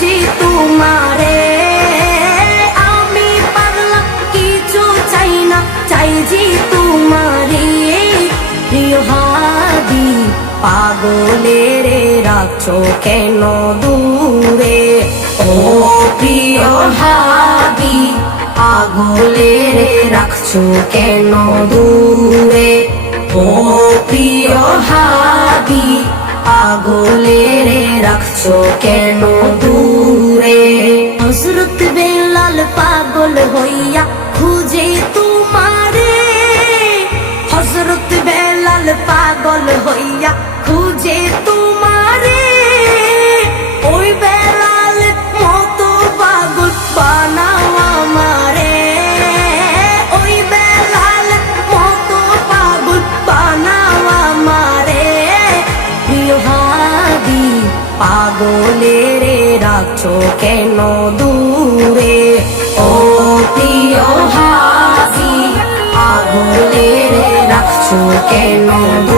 যে তোমারে। আমি পাগলা কিছু চাই না, চাই যে তোমারে। প্রিয় হাবি, পাগলের রাখছো কেন দূরে? ও প্রিয় হাবি, পাগলের রাখছো কেন দূরে? ও প্রিয় হাবি, পাগলের রাখছো কেন দূরে হজরত বেলাল পাগল হইয়া খুঁজে তোমারে হজরত বেলাল পাগল হইয়া পাগলের রাখছো কেন দূরে? ও প্রিয় হাসি পাগলের রাখছো কেন দূরে